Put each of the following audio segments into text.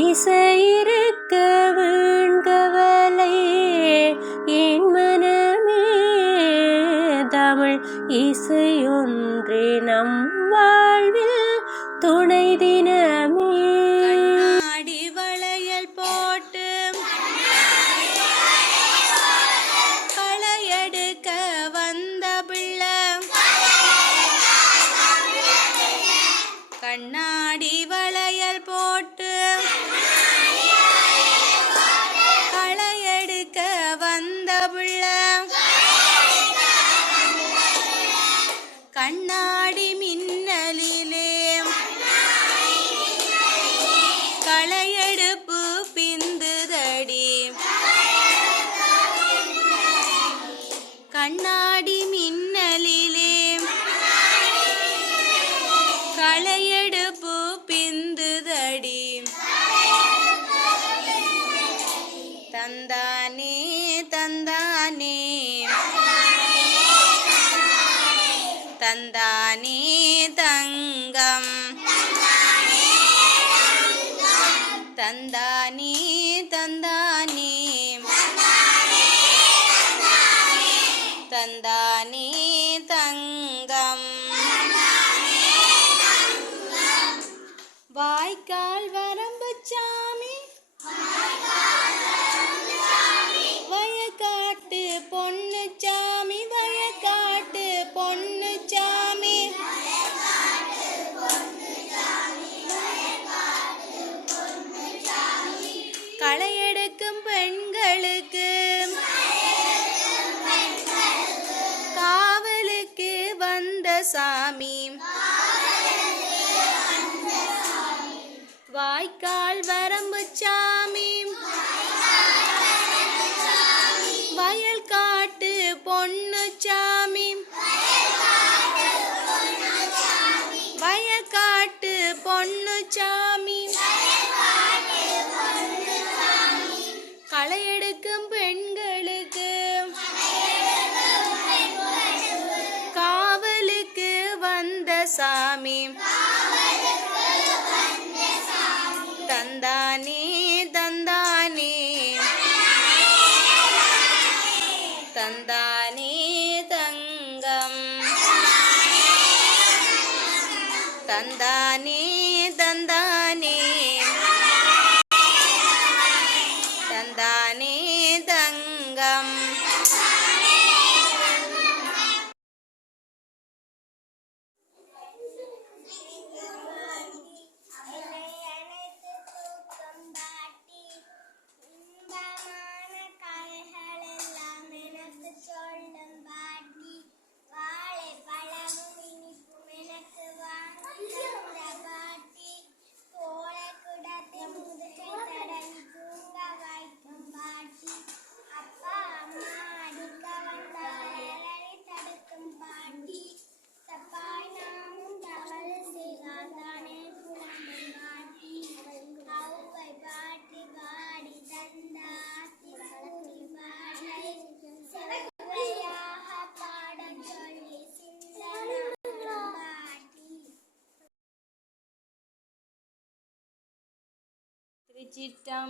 இசையிருக்க வீண்கவலை என் மனமே, தமிழ் இசையொன்றே நம் வாழ்வில் துணை தினமே. கண்ணாடி வளையல் போட்டு களையெடுக்க வந்த பிள்ளை, கண்ணாடி வளையல் போட்டு களையெடுக்க வந்த பிள்ளை, கண்ணாடி மின்னலிலே களையெடுப்பு பிந்துதடி, கண்ணாடி மின்னலிலே களையெடுப்பு பிந்துதடி. தந்தானே தந்தானே தந்தானே தங்கம், தந்தானே தந்தானே தந்தானே தங்கம். வாய்க்கால் வரம்பு சாமி, வயக்காட்டு பொண்ணு சாமி, வயக்காட்டு பொண்ணு சாமி, களையெடுக்கும் பெண்களுக்கு காவலுக்கு வந்த சாமி, வாய்க்கால் வரம்பு சாமி, வயல் காட்டு பொண்ணு சாமி, வயக்காட்டு பொண்ணு சாமி, களையெடுக்கும் பெண்களுக்கு காவலுக்கு வந்த சாமி. தந்தானே தந்தானே தந்தானே தங்கம், தந்தானே தந்தானே தந்தானே தங்கம்.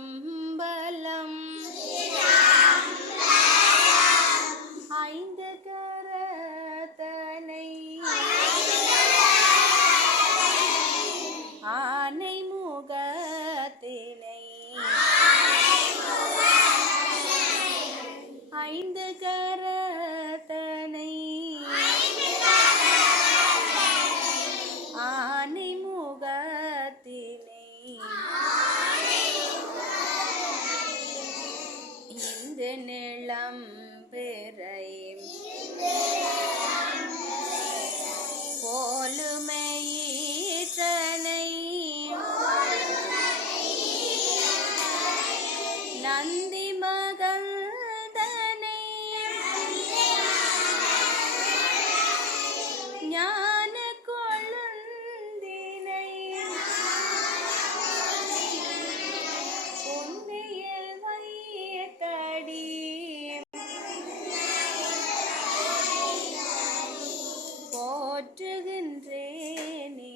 திருச்சிற்றம்பலம். ஐந்து கரத்தனை ஆனை முகத்தினை, ஐந்து கரத்தனை ஆனை முகத்தினை, இந்த நிலம் பெறை போலுமையீற்றனை, நந்தி மகந்தனை ஞான கொழுந்தினை, பொன்னையில் வைத்தடி போற்றுகின்றேனே,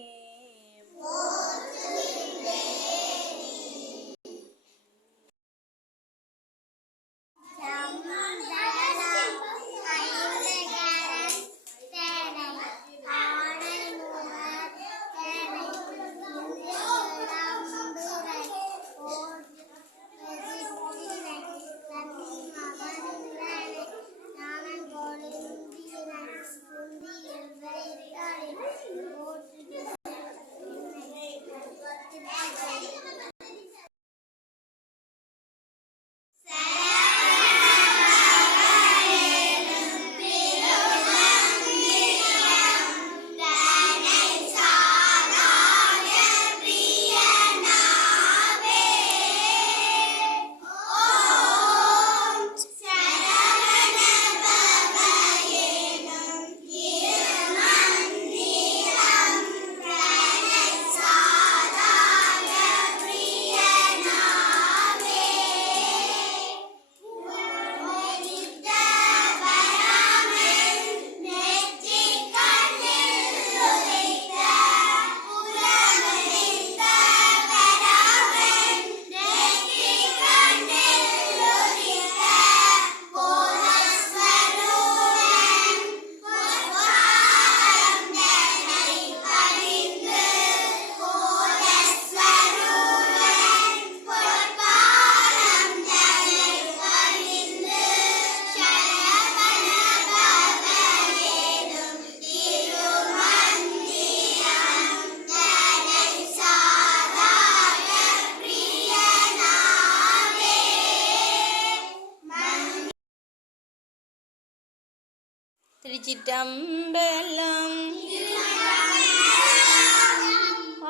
திருச்சிற்றம்பலம்.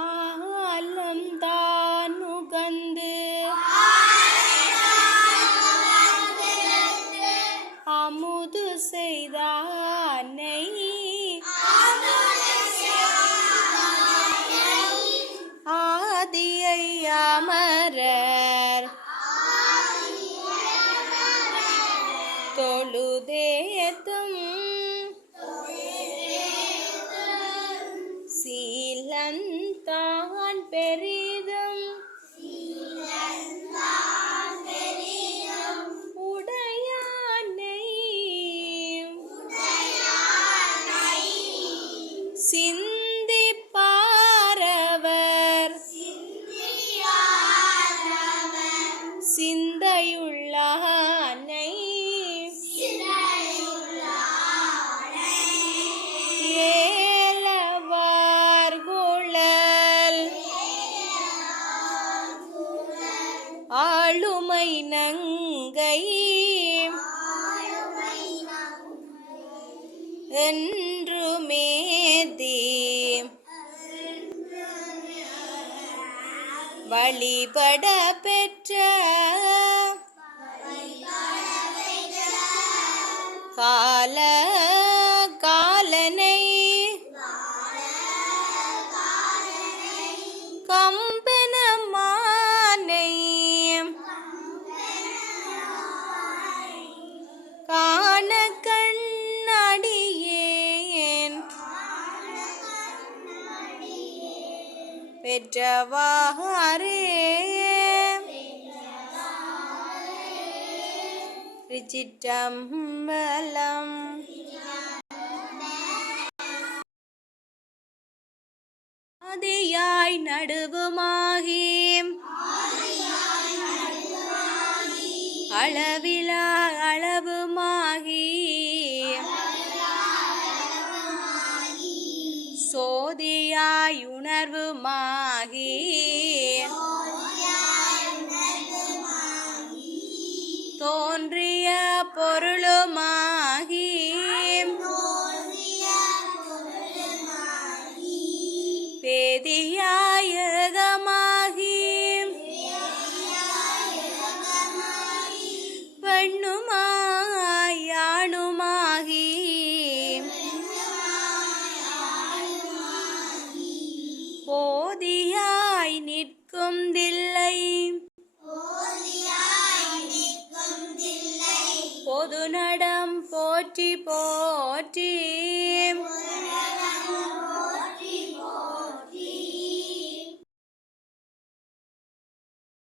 ஆலம் தான் உகந்து அமுது செய்தானை ஆதியை அமரர் தொழுதேத்தும் சீலந்தான் பெரிதும் உடையானை சிந்திப்பாரவர் சிந்தையுள்ளானை ஏலவார்குழல் ஆளுமை நங்கை என்று மேதி வழிபட பெற்ற கால காலனை கம்பனமானை காண கண்ணடியேன் பெற்றவாறே. திருச்சிற்றம்பலம். ஆதியாய் நடுவுமாகி அளவிலா அளவுமாகி சோதியாய் உணர்வுமாகி தோன்றிய பொருளுமாகி வேதியாயகமாகி பெண்ணுமாய் யானுமாகி போதியாய் நிற்கும் தில்லை பொது நடம் போற்றி போற்றி